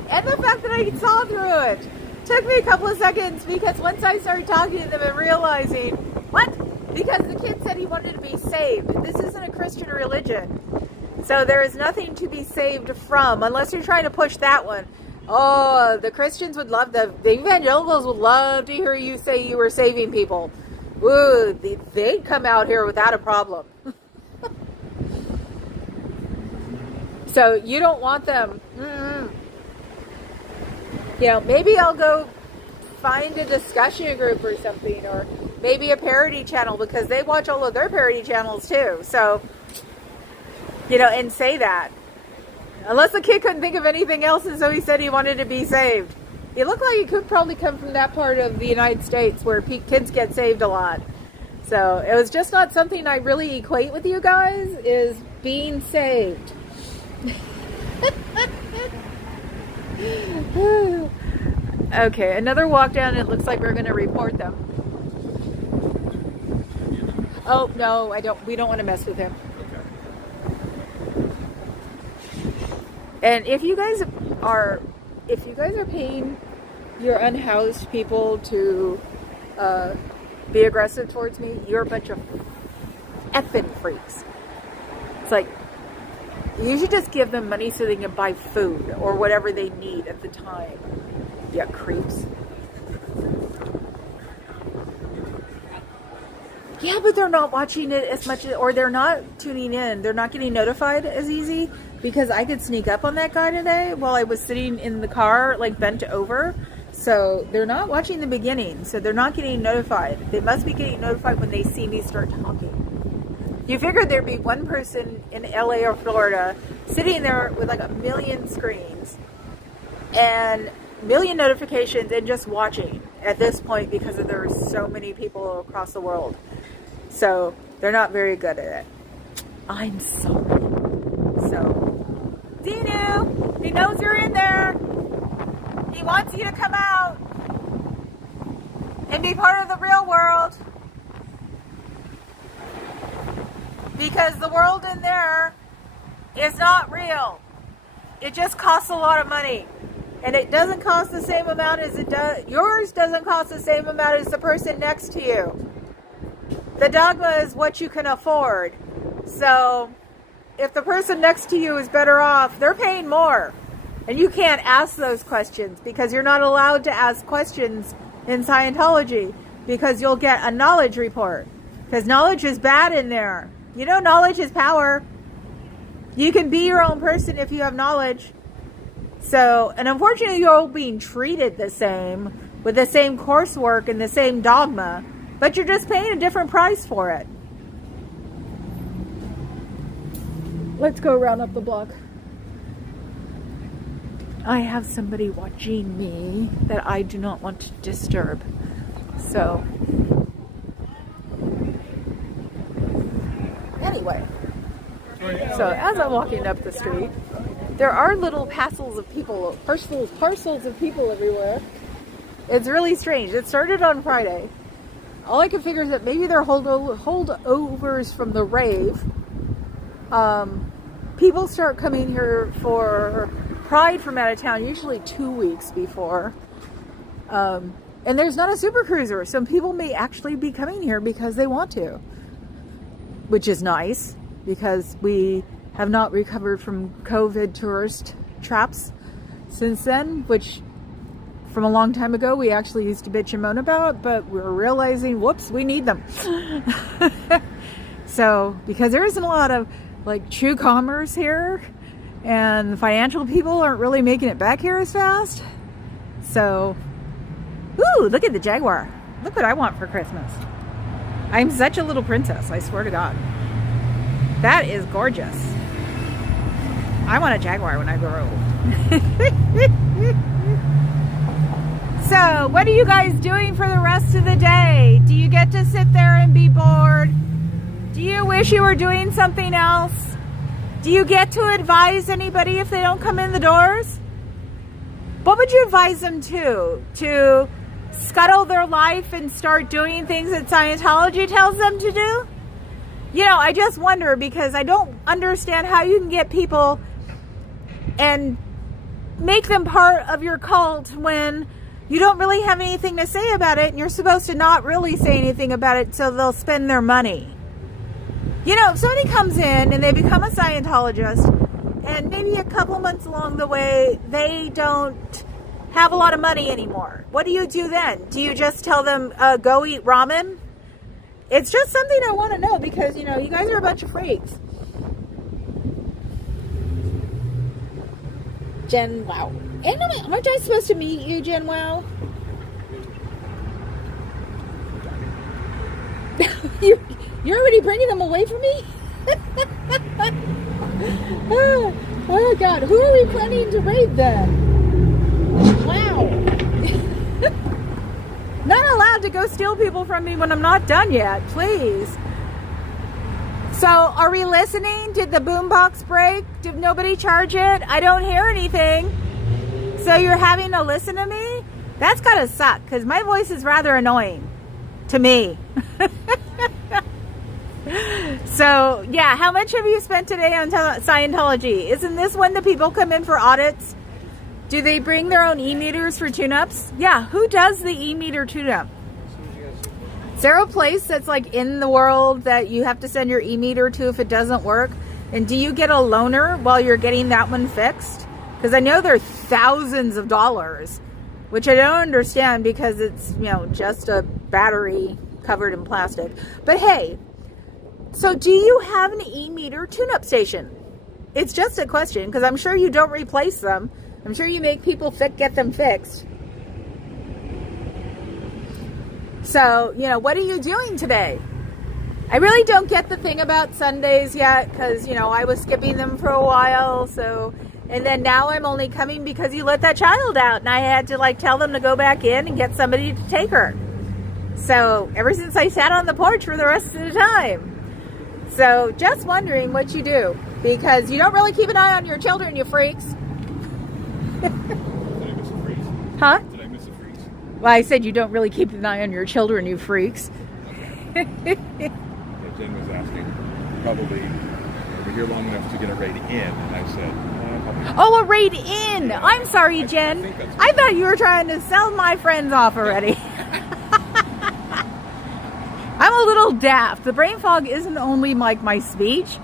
And the fact that I saw through it took me a couple of seconds because once I started talking to them and realizing, what? Because the kid said he wanted to be saved. This isn't a Christian religion. So there is nothing to be saved from unless you're trying to push that one. Oh, the Christians would love, the evangelicals would love to hear you say you were saving people. Ooh, they'd come out here without a problem. So you don't want them. You know, maybe I'll go find a discussion group or something, or maybe a parody channel because they watch all of their parody channels too. So, you know, and say that. Unless the kid couldn't think of anything else and so he said he wanted to be saved. It looked like it could probably come from that part of the United States where kids get saved a lot. So it was just not something I really equate with you guys, is being saved. Okay, another walk down. It looks like we're going to report them. Oh, no, we don't want to mess with him. And if you guys are paying your unhoused people to be aggressive towards me, you're a bunch of effing freaks. It's like, you should just give them money so they can buy food or whatever they need at the time. Yeah, creeps. Yeah, but they're not watching it as much, or they're not tuning in. They're not getting notified as easy, because I could sneak up on that guy today while I was sitting in the car, like bent over. So they're not watching the beginning. So they're not getting notified. They must be getting notified when they see me start talking. You figured there'd be one person in LA or Florida sitting there with like 1 million screens and 1 million notifications and just watching at this point, because there's so many people across the world. So they're not very good at it. I'm sorry. So, Dinu, he knows you're in there. He wants you to come out. and be part of the real world. Because the world in there is not real. It just costs a lot of money. And it doesn't cost the same amount as it does. Yours doesn't cost the same amount as the person next to you. The dogma is what you can afford. So if the person next to you is better off, they're paying more. And you can't ask those questions because you're not allowed to ask questions in Scientology because you'll get a knowledge report. Because knowledge is bad in there. You know, knowledge is power. You can be your own person if you have knowledge. So, and unfortunately, you're all being treated the same with the same coursework and the same dogma, but you're just paying a different price for it. Let's go around up the block. I have somebody watching me that I do not want to disturb. So, anyway, so as I'm walking up the street, there are little parcels of people everywhere. It's really strange. It started on Friday. All I can figure is that maybe they're holdovers from the rave. People start coming here for Pride from out of town, usually 2 weeks before. And there's not a super cruiser. Some people may actually be coming here because they want to, which is nice because we have not recovered from COVID tourist traps since then, which from a long time ago we actually used to bitch and moan about, but we're realizing, whoops, we need them. So, because there isn't a lot of like true commerce here, and the financial people aren't really making it back here as fast. So, ooh, look at the Jaguar. Look what I want for Christmas. I'm such a little princess, I swear to God. That is gorgeous. I want a Jaguar when I grow old. So, what are you guys doing for the rest of the day? Do you get to sit there and be bored? Do you wish you were doing something else? Do you get to advise anybody if they don't come in the doors? What would you advise them to? To scuttle their life and start doing things that Scientology tells them to do? You know, I just wonder because I don't understand how you can get people and make them part of your cult when you don't really have anything to say about it and you're supposed to not really say anything about it so they'll spend their money. You know, if somebody comes in and they become a Scientologist and maybe a couple months along the way they don't have a lot of money anymore, what do you do then? Do you just tell them, go eat ramen? It's just something I want to know because, you know, you guys are a bunch of freaks. Jen Wow. Aren't I supposed to meet you, Jen Wow? You're already bringing them away from me? oh God, who are we planning to raid then? Wow. Not allowed to go steal people from me when I'm not done yet, please. So, are we listening? Did the boombox break? Did nobody charge it? I don't hear anything. So you're having to listen to me? That's gotta suck, because my voice is rather annoying to me. So, yeah, how much have you spent today on Scientology? Isn't this when the people come in for audits? Do they bring their own e-meters for tune-ups? Yeah, who does the e-meter tune-up? Is there a place that's like in the world that you have to send your e-meter to if it doesn't work? And do you get a loaner while you're getting that one fixed? Because I know they're thousands of dollars, which I don't understand because it's, you know, just a battery covered in plastic. But hey, so do you have an e-meter tune-up station? It's just a question because I'm sure you don't replace them. I'm sure you make people get them fixed. So, you know, what are you doing today? I really don't get the thing about Sundays yet because, you know, I was skipping them for a while. So, and then now I'm only coming because you let that child out and I had to like tell them to go back in and get somebody to take her. So ever since I sat on the porch for the rest of the time. So just wondering what you do because you don't really keep an eye on your children, you freaks. Did I miss a freeze? Huh? Did I miss a freeze? Well, I said you don't really keep an eye on your children, you freaks. Yeah, Jen was asking, probably over here long enough to get a raid in, and I said, probably. Oh, a raid in! I'm sorry, Jen. I thought you were trying to sell my friends off already. I'm a little daft. The brain fog isn't only like my speech.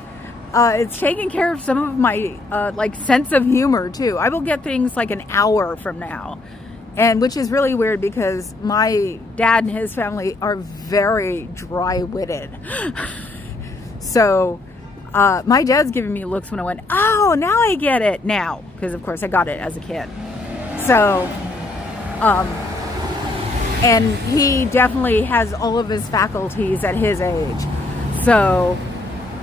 It's taking care of some of my like sense of humor too. I will get things like an hour from now. And which is really weird because my dad and his family are very dry-witted. So my dad's giving me looks when I went, oh, now I get it now. Because, of course, I got it as a kid. So, and he definitely has all of his faculties at his age. So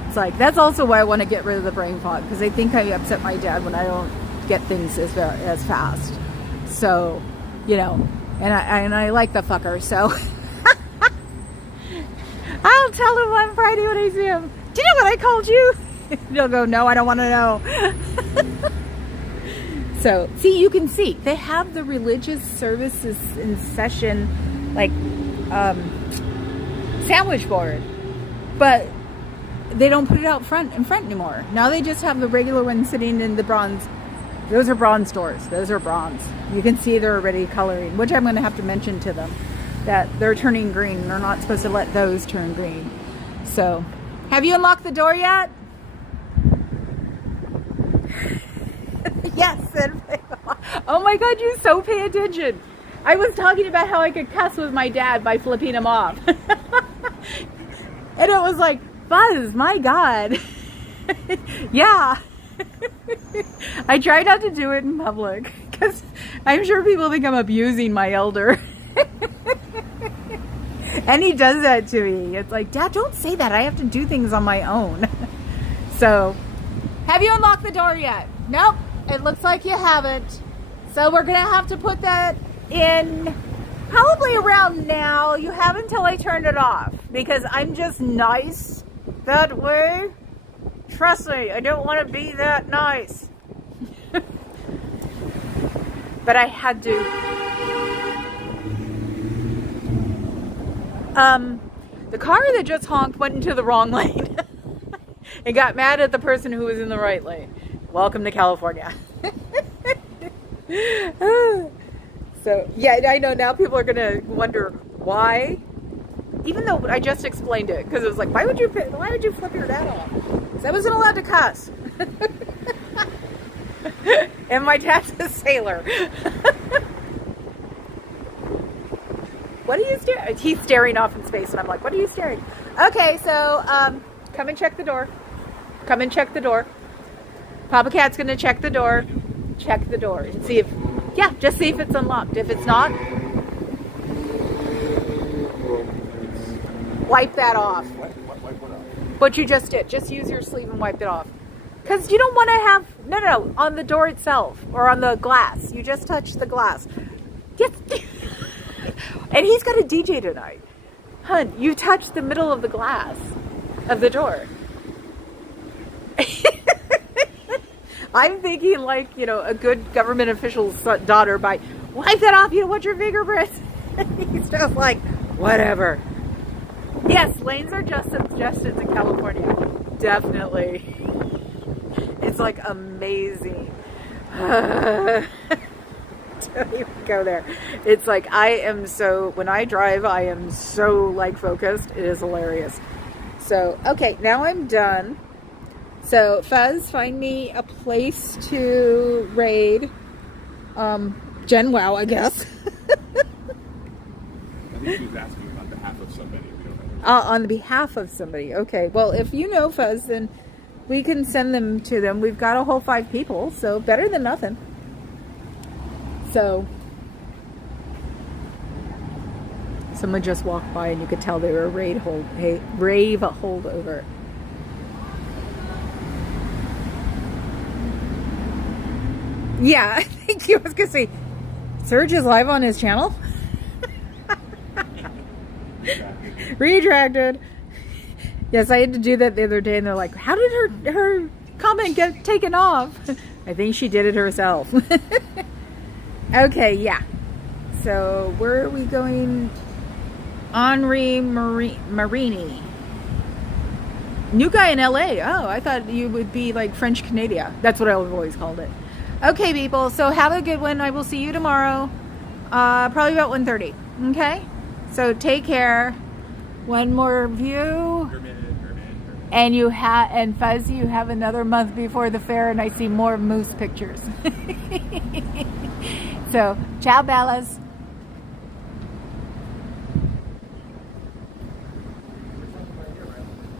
it's like, that's also why I want to get rid of the brain fog. Because I think I upset my dad when I don't get things as fast. So... you know, and I like the fucker, so I'll tell him on Friday when I see him. Do you know what I called you? He'll go, no, I don't want to know. So, see, you can see they have the religious services in session, like sandwich board, but they don't put it out in front anymore. Now they just have the regular one sitting in the bronze. Those are bronze doors. Those are bronze. You can see they're already coloring, which I'm going to have to mention to them that they're turning green. They're not supposed to let those turn green. So, have you unlocked the door yet? Yes. Oh my God, you so pay attention. I was talking about how I could cuss with my dad by flipping him off. And it was like, Buzz, my God. Yeah. I try not to do it in public because I'm sure people think I'm abusing my elder. And he does that to me. It's like, Dad, don't say that. I have to do things on my own. So, have you unlocked the door yet? Nope. It looks like you haven't. So we're going to have to put that in probably around now. You have until I turn it off because I'm just nice that way. Trust me, I don't want to be that nice. But I had to. The car that just honked went into the wrong lane. And got mad at the person who was in the right lane. Welcome to California. So, yeah, I know now people are going to wonder why. Even though I just explained it. Because it was like, why would you flip your dad off? Because I wasn't allowed to cuss. And my dad's a sailor. What are you staring? He's staring off in space, and I'm like, what are you staring? Okay, so come and check the door. Come and check the door. Papa Cat's gonna check the door. Check the door and see if, yeah, just see if it's unlocked. If it's not, wipe that off. Wipe what off? What you just did. Just use your sleeve and wipe it off. Because you don't want to have, no, on the door itself or on the glass. You just touch the glass. Yes. And he's got a DJ tonight. Hun, you touched the middle of the glass of the door. I'm thinking like, a good government official's daughter by, wipe that off, you don't want your fingerprints. He's just like, whatever. Yes, lanes are just suggested in California. Definitely. It's like amazing. Don't even go there. It's like when I drive, I am so like focused. It is hilarious. So, okay, now I'm done. So, Fuzz, find me a place to raid. Gen Wow, I guess. I think she was asking on behalf of somebody. We don't know. On behalf of somebody. Okay, well, if you know Fuzz, then we can send them to them. We've got a whole 5 people, so better than nothing. So, someone just walked by and you could tell they were a rave holdover. Yeah, I think he was going to say, Serge is live on his channel? Retracted. Yes, I had to do that the other day, and they're like, how did her comment get taken off? I think she did it herself. Okay, yeah. So where are we going? Henri Marini. New guy in LA. Oh, I thought you would be like French Canada. That's what I've always called it. Okay, people. So have a good one. I will see you tomorrow. Probably about 1:30. Okay? So take care. One more view. And you have, and Fuzz, you have another month before the fair, and I see more moose pictures. So, ciao, Bellas.